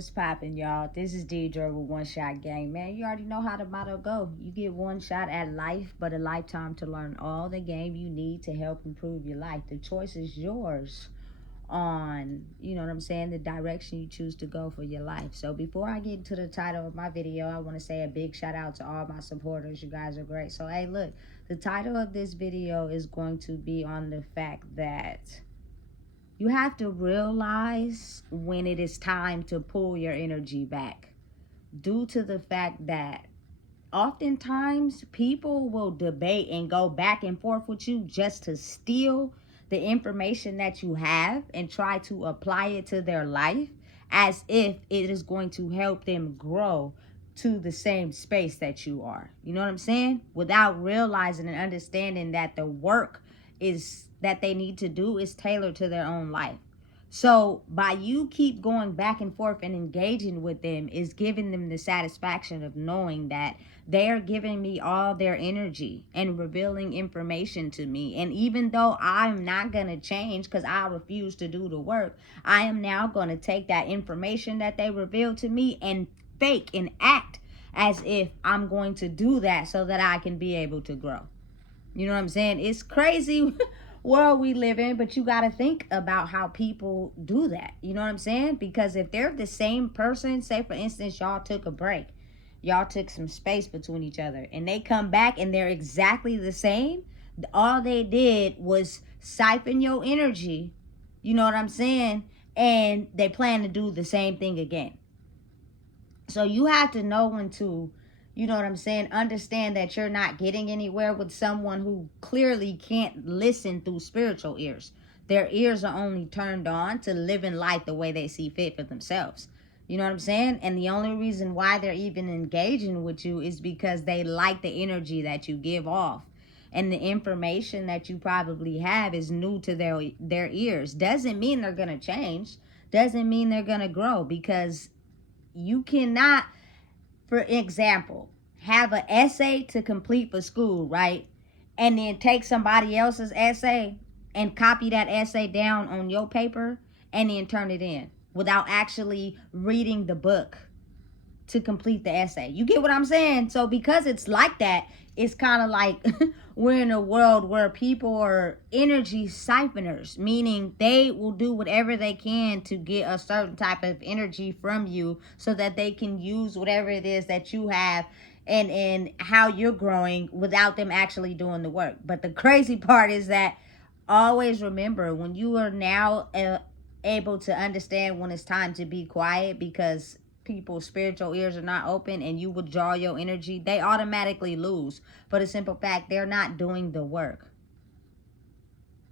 What's poppin', y'all? This is Deidre with One Shot Game. Man, you already know how the motto go. You get one shot at life, but a lifetime to learn all the game you need to help improve your life. The choice is yours on, the direction you choose to go for your life. So before I get into the title of my video, I want to say a big shout out to all my supporters. You guys are great. So, hey, look, the title of this video is going to be on the fact that you have to realize when it is time to pull your energy back, due to the fact that oftentimes people will debate and go back and forth with you just to steal the information that you have and try to apply it to their life as if it is going to help them grow to the same space that you are. You know what I'm saying? Without realizing and understanding that the work is that they need to do is tailored to their own life. So by you keep going back and forth and engaging with them is giving them the satisfaction of knowing that they are giving me all their energy and revealing information to me. And even though I'm not going to change because I refuse to do the work, I am now going to take that information that they revealed to me and fake and act as if I'm going to do that so that I can be able to grow. You know what I'm saying? It's crazy world we live in, but you got to think about how people do that. You know what I'm saying? Because if they're the same person, say for instance, y'all took a break, y'all took some space between each other, and they come back and they're exactly the same, all they did was siphon your energy. You know what I'm saying? And they plan to do the same thing again. So you have to know when to, you know what I'm saying, understand that you're not getting anywhere with someone who clearly can't listen through spiritual ears. Their ears are only turned on to living life the way they see fit for themselves. You know what I'm saying? And the only reason why they're even engaging with you is because they like the energy that you give off. And the information that you probably have is new to their ears. Doesn't mean they're going to change. Doesn't mean they're going to grow, because you cannot, for example, have an essay to complete for school, right? And then take somebody else's essay and copy that essay down on your paper and then turn it in without actually reading the book to complete the essay. You get what I'm saying? So because it's like that, it's kind of like we're in a world where people are energy siphoners, meaning they will do whatever they can to get a certain type of energy from you so that they can use whatever it is that you have and how you're growing without them actually doing the work. But the crazy part is that always remember, when you are now able to understand when it's time to be quiet because people's spiritual ears are not open and you withdraw your energy, they automatically lose for the simple fact they're not doing the work.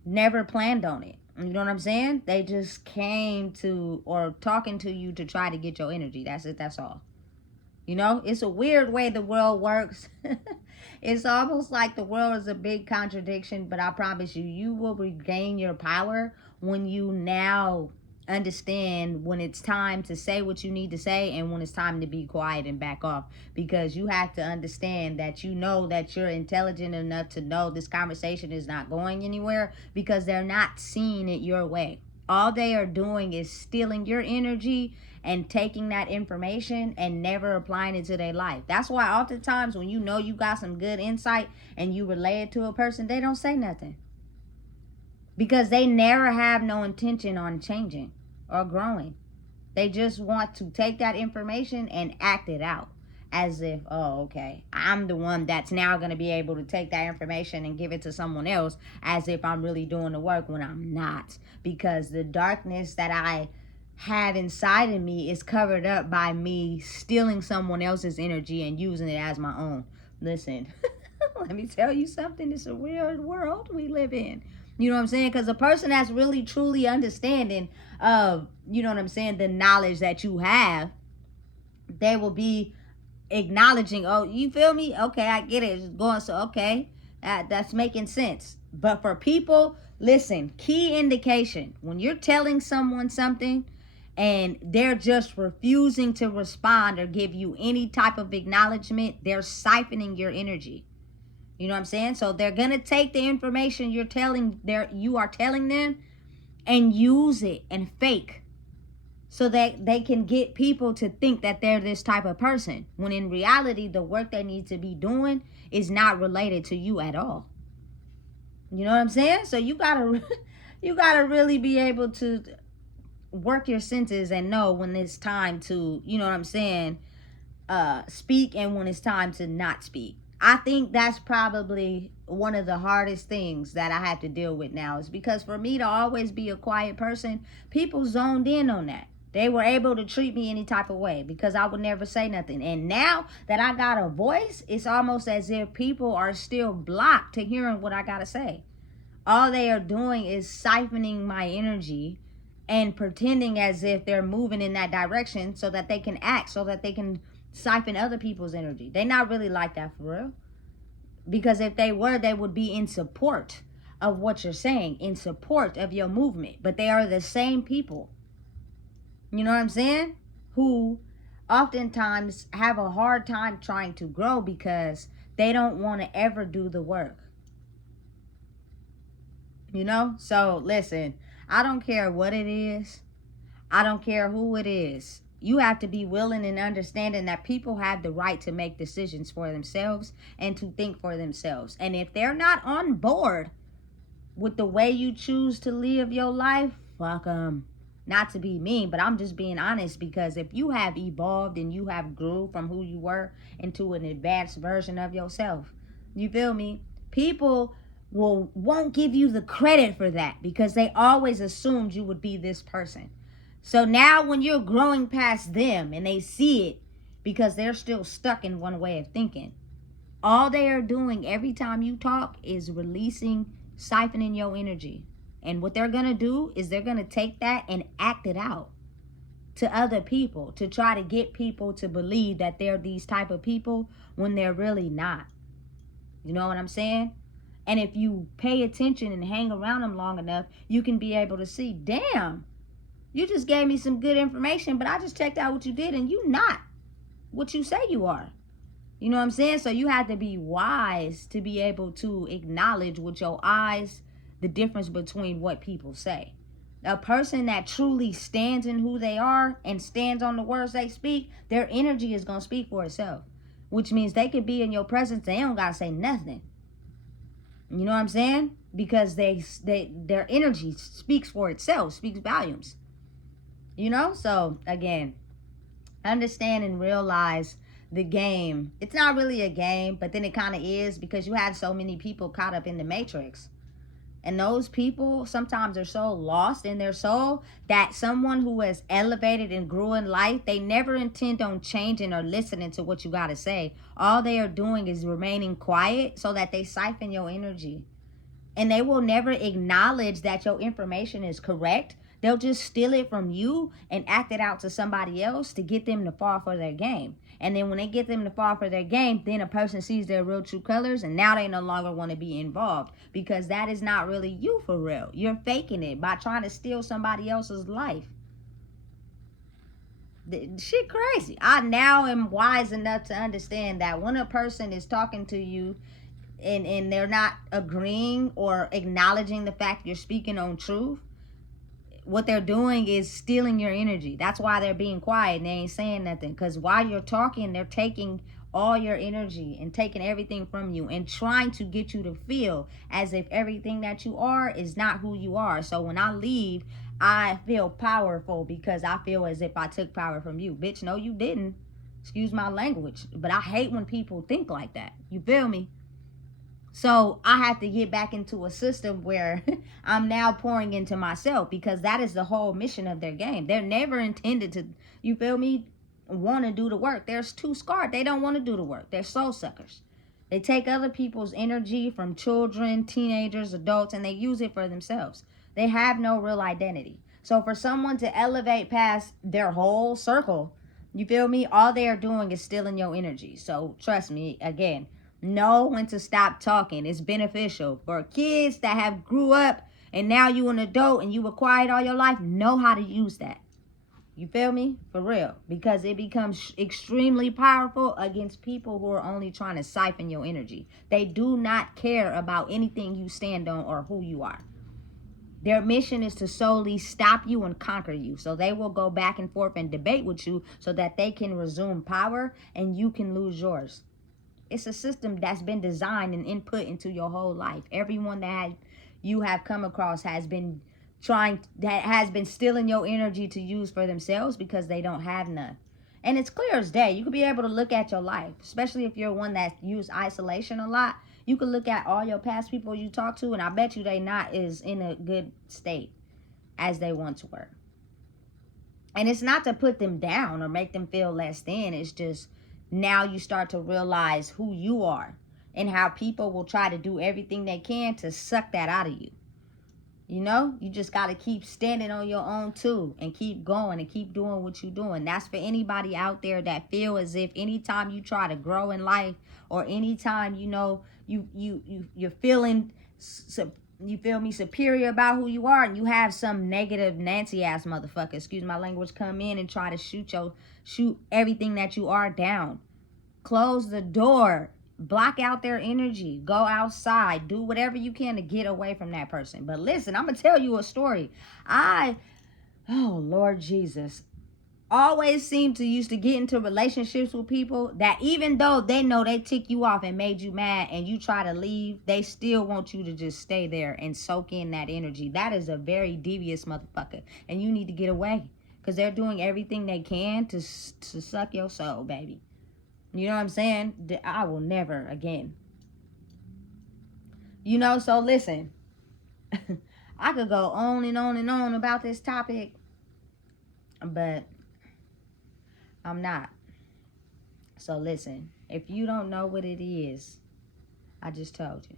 Never planned on it. You know what I'm saying? They just came to or talking to you to try to get your energy. That's it. That's all. You know, it's a weird way the world works. It's almost like the world is a big contradiction, but I promise you, you will regain your power when you now understand when it's time to say what you need to say and when it's time to be quiet and back off. Because you have to understand that you know that you're intelligent enough to know this conversation is not going anywhere because they're not seeing it your way. All they are doing is stealing your energy and taking that information and never applying it to their life. That's why oftentimes when you know you got some good insight and you relay it to a person, they don't say nothing. Because they never have no intention on changing or growing. They just want to take that information and act it out as if, oh, okay, I'm the one that's now going to be able to take that information and give it to someone else, as if I'm really doing the work when I'm not. Because the darkness that I have inside of me is covered up by me stealing someone else's energy and using it as my own. Listen, let me tell you something. It's a weird world we live in. You know what I'm saying? Because a person that's really truly understanding of, you know what I'm saying, the knowledge that you have, they will be acknowledging, oh, you feel me? Okay, I get it. It's going, so okay, that's making sense. But for people, listen, key indication, when you're telling someone something and they're just refusing to respond or give you any type of acknowledgement, they're siphoning your energy. You know what I'm saying? So they're going to take the information you are telling them and use it and fake so that they can get people to think that they're this type of person, when in reality the work they need to be doing is not related to you at all. You know what I'm saying? So you gotta you gotta really be able to work your senses and know when it's time to, you know what I'm saying, speak, and when it's time to not speak. I think that's probably one of the hardest things that I have to deal with now, is because for me to always be a quiet person, people zoned in on that. They were able to treat me any type of way because I would never say nothing. And now that I got a voice, it's almost as if people are still blocked to hearing what I got to say. All they are doing is siphoning my energy and pretending as if they're moving in that direction so that they can act, so that they can siphon other people's energy. They're not really like that for real. Because if they were, they would be in support of what you're saying, in support of your movement. But they are the same people, you know what I'm saying, who oftentimes have a hard time trying to grow because they don't want to ever do the work. You know? So listen, I don't care what it is. I don't care who it is. You have to be willing and understanding that people have the right to make decisions for themselves and to think for themselves. And if they're not on board with the way you choose to live your life, fuck them. Not to be mean, but I'm just being honest, because if you have evolved and you have grew from who you were into an advanced version of yourself, you feel me? People won't give you the credit for that because they always assumed you would be this person. So now when you're growing past them and they see it, because they're still stuck in one way of thinking, all they are doing every time you talk is releasing, siphoning your energy. And what they're going to do is they're going to take that and act it out to other people to try to get people to believe that they're these type of people when they're really not. You know what I'm saying? And if you pay attention and hang around them long enough, you can be able to see, damn, you just gave me some good information, but I just checked out what you did and you not what you say you are. You know what I'm saying? So you have to be wise to be able to acknowledge with your eyes the difference between what people say. A person that truly stands in who they are and stands on the words they speak, their energy is going to speak for itself. Which means they could be in your presence, they don't got to say nothing. You know what I'm saying? Because their energy speaks for itself, speaks volumes. You know? So, again, understand and realize the game. It's not really a game, but then it kind of is, because you have so many people caught up in the matrix. And those people sometimes are so lost in their soul that someone who has elevated and grew in life, they never intend on changing or listening to what you got to say. All they are doing is remaining quiet so that they siphon your energy. And they will never acknowledge that your information is correct. They'll just steal it from you and act it out to somebody else to get them to fall for their game. And then when they get them to fall for their game, then a person sees their real true colors and now they no longer want to be involved, because that is not really you for real. You're faking it by trying to steal somebody else's life. Shit crazy. I now am wise enough to understand that when a person is talking to you and they're not agreeing or acknowledging the fact you're speaking on truth, what they're doing is stealing your energy. That's why they're being quiet and they ain't saying nothing. Because while you're talking, they're taking all your energy and taking everything from you and trying to get you to feel as if everything that you are is not who you are. So when I leave, I feel powerful because I feel as if I took power from you. Bitch, no, you didn't. Excuse my language. But I hate when people think like that. You feel me? So I have to get back into a system where I'm now pouring into myself, because that is the whole mission of their game. They're never intended to, you feel me, want to do the work. They're too scarred. They don't want to do the work. They're soul suckers. They take other people's energy from children, teenagers, adults, and they use it for themselves. They have no real identity. So for someone to elevate past their whole circle, you feel me, all they are doing is stealing your energy. So trust me, again, know when to stop talking. It's beneficial for kids that have grew up and now you an adult and you were quiet all your life. Know how to use that. You feel me? For real. Because it becomes extremely powerful against people who are only trying to siphon your energy. They do not care about anything you stand on or who you are. Their mission is to solely stop you and conquer you. So they will go back and forth and debate with you so that they can resume power and you can lose yours. It's a system that's been designed and input into your whole life. Everyone that you have come across has been stealing your energy to use for themselves because they don't have none. And it's clear as day. You could be able to look at your life, especially if you're one that used isolation a lot. You could look at all your past people you talk to, and I bet you they not is in a good state as they once were. And it's not to put them down or make them feel less than. It's just now you start to realize who you are and how people will try to do everything they can to suck that out of you. You know, you just got to keep standing on your own too and keep going and keep doing what you're doing. That's for anybody out there that feel as if anytime you try to grow in life or anytime, you know, you're feeling, you feel me, superior about who you are, and you have some negative Nancy ass motherfucker, excuse my language, come in and try to shoot everything that you are down. Close the door. Block out their energy. Go outside. Do whatever you can to get away from that person. But listen, I'm going to tell you a story. Oh, Lord Jesus. Always seem to used to get into relationships with people that even though they know they tick you off and made you mad and you try to leave, they still want you to just stay there and soak in that energy. That is a very devious motherfucker. And you need to get away because they're doing everything they can to suck your soul, baby. You know what I'm saying? I will never again. You know, so listen. I could go on and on and on about this topic, but I'm not. So listen, if you don't know what it is, I just told you.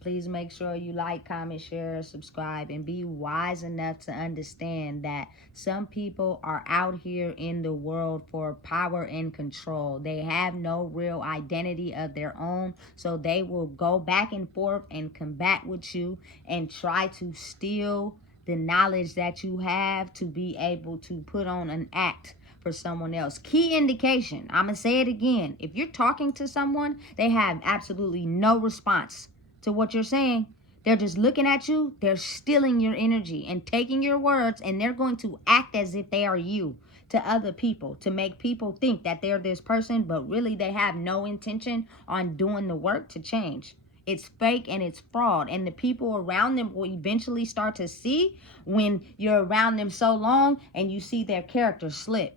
Please make sure you like, comment, share, subscribe, and be wise enough to understand that some people are out here in the world for power and control. They have no real identity of their own, so they will go back and forth and combat with you and try to steal the knowledge that you have to be able to put on an act for someone else. Key indication, I'm going to say it again. If you're talking to someone, they have absolutely no response to what you're saying. They're just looking at you. They're stealing your energy and taking your words, and they're going to act as if they are you to other people to make people think that they're this person, but really they have no intention on doing the work to change. It's fake and it's fraud, and the people around them will eventually start to see when you're around them so long and you see their character slip.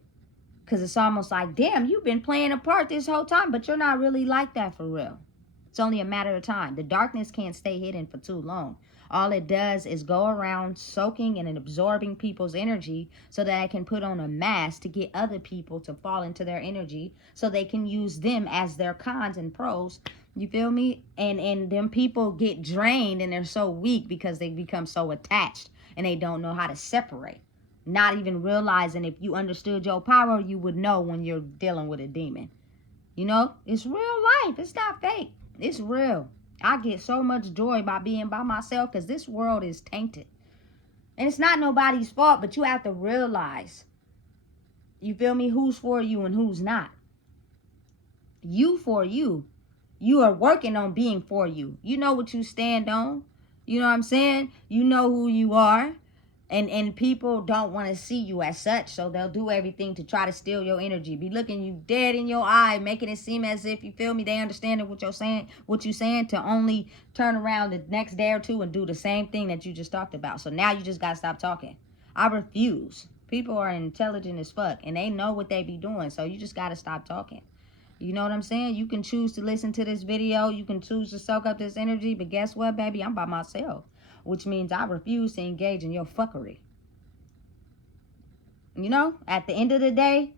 Because it's almost like, damn, you've been playing a part this whole time, but you're not really like that for real. It's only a matter of time. The darkness can't stay hidden for too long. All it does is go around soaking and absorbing people's energy so that it can put on a mask to get other people to fall into their energy so they can use them as their cons and pros. You feel me? And them people get drained and they're so weak because they become so attached and they don't know how to separate. Not even realizing if you understood your power, you would know when you're dealing with a demon. You know, it's real life. It's not fake. It's real. I get so much joy by being by myself because this world is tainted. And it's not nobody's fault, but you have to realize, you feel me, who's for you and who's not. You for you. You are working on being for you. You know what you stand on. You know what I'm saying? You know who you are. And people don't want to see you as such, so they'll do everything to try to steal your energy. Be looking you dead in your eye, making it seem as if, you feel me, they understand what you're saying, to only turn around the next day or two and do the same thing that you just talked about. So now you just got to stop talking. I refuse. People are intelligent as fuck, and they know what they be doing, so you just got to stop talking. You know what I'm saying? You can choose to listen to this video. You can choose to soak up this energy, but guess what, baby? I'm by myself. Which means I refuse to engage in your fuckery. You know, at the end of the day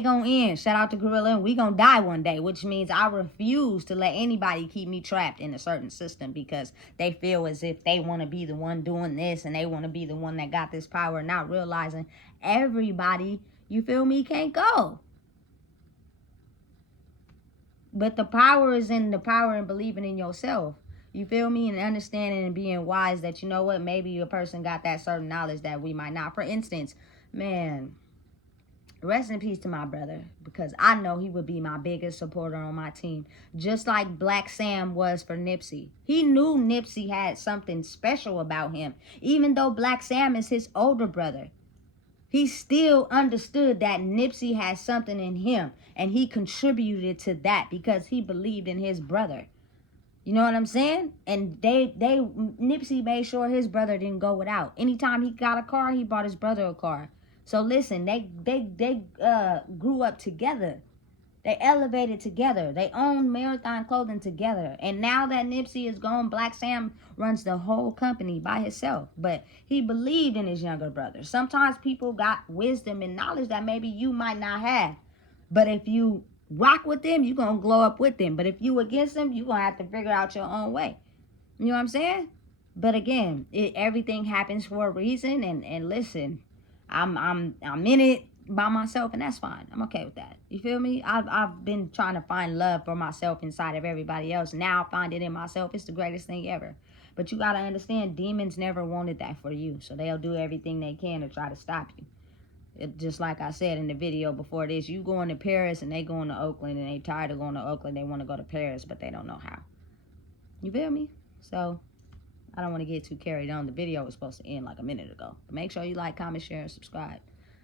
gonna end. Shout out to Gorilla, and we gonna die one day. Which means I refuse to let anybody keep me trapped in a certain system because they feel as if they want to be the one doing this and they want to be the one that got this power, not realizing everybody, you feel me, can't go. But the power is in the power and believing in yourself. You feel me? And understanding and being wise that, you know what, maybe a person got that certain knowledge that we might not. For instance, man, Rest in peace to my brother, because I know he would be my biggest supporter on my team, just like Black Sam was for Nipsey. He knew Nipsey had something special about him, even though Black Sam is his older brother. He still understood that Nipsey had something in him, and he contributed to that because he believed in his brother. You know what I'm saying? And Nipsey made sure his brother didn't go without. Anytime he got a car, he bought his brother a car. So listen, they grew up together. They elevated together. They owned Marathon Clothing together. And now that Nipsey is gone, Black Sam runs the whole company by himself. But he believed in his younger brother. Sometimes people got wisdom and knowledge that maybe you might not have. But if you rock with them, you're going to glow up with them. But if you against them, you're going to have to figure out your own way. You know what I'm saying? But again, everything happens for a reason. And listen, I'm in it by myself, and that's fine. I'm okay with that. You feel me? I've been trying to find love for myself inside of everybody else. Now I find it in myself. It's the greatest thing ever. But you got to understand, demons never wanted that for you. So they'll do everything they can to try to stop you. Just like I said in the video before this, you going to Paris and they going to Oakland, and they tired of going to Oakland. They want to go to Paris, but they don't know how. You feel me? So I don't want to get too carried on. The video was supposed to end like a minute ago. But make sure you like, comment, share, and subscribe.